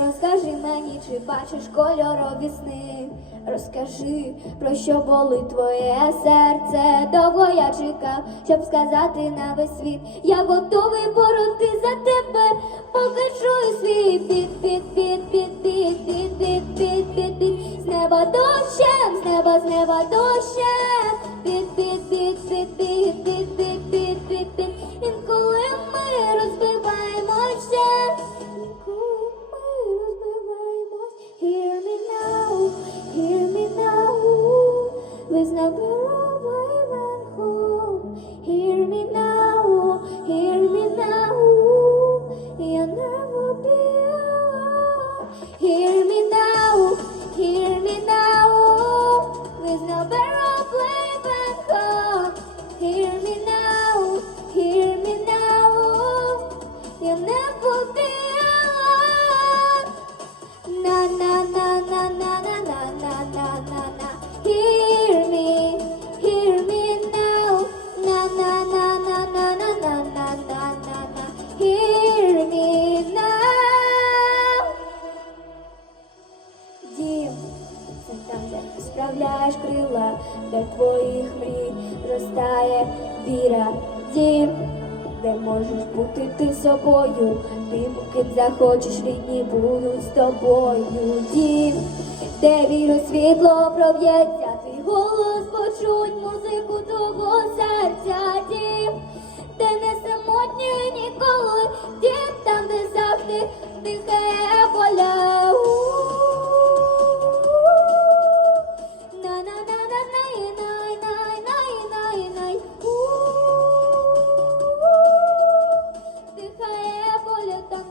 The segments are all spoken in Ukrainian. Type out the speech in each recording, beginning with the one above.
Розкажи мені, чи бачиш кольорові сни, розкажи, про що болить твоє серце. Довго я чекав, щоб сказати на весь світ. Я готовий бороти за тебе, покажу світ. Неба, з неба дощем. Під, під, під, під, під, під, під, під, під, під. Інколи ми розбиваємося. Hear me now, hear me now. With no Na. Hear me now. Дім, це там, де справляєш крила, де твоїх мрій ростає віра. Дім, де можеш бути ти собою, ти поки захочеш, рідні будуть з тобою. Дім, де віру світло проб'ється, твій голос почуть музику того серця. Дім, де не самотньо ніколи, дім там, де завжди дихає.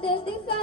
donde dejar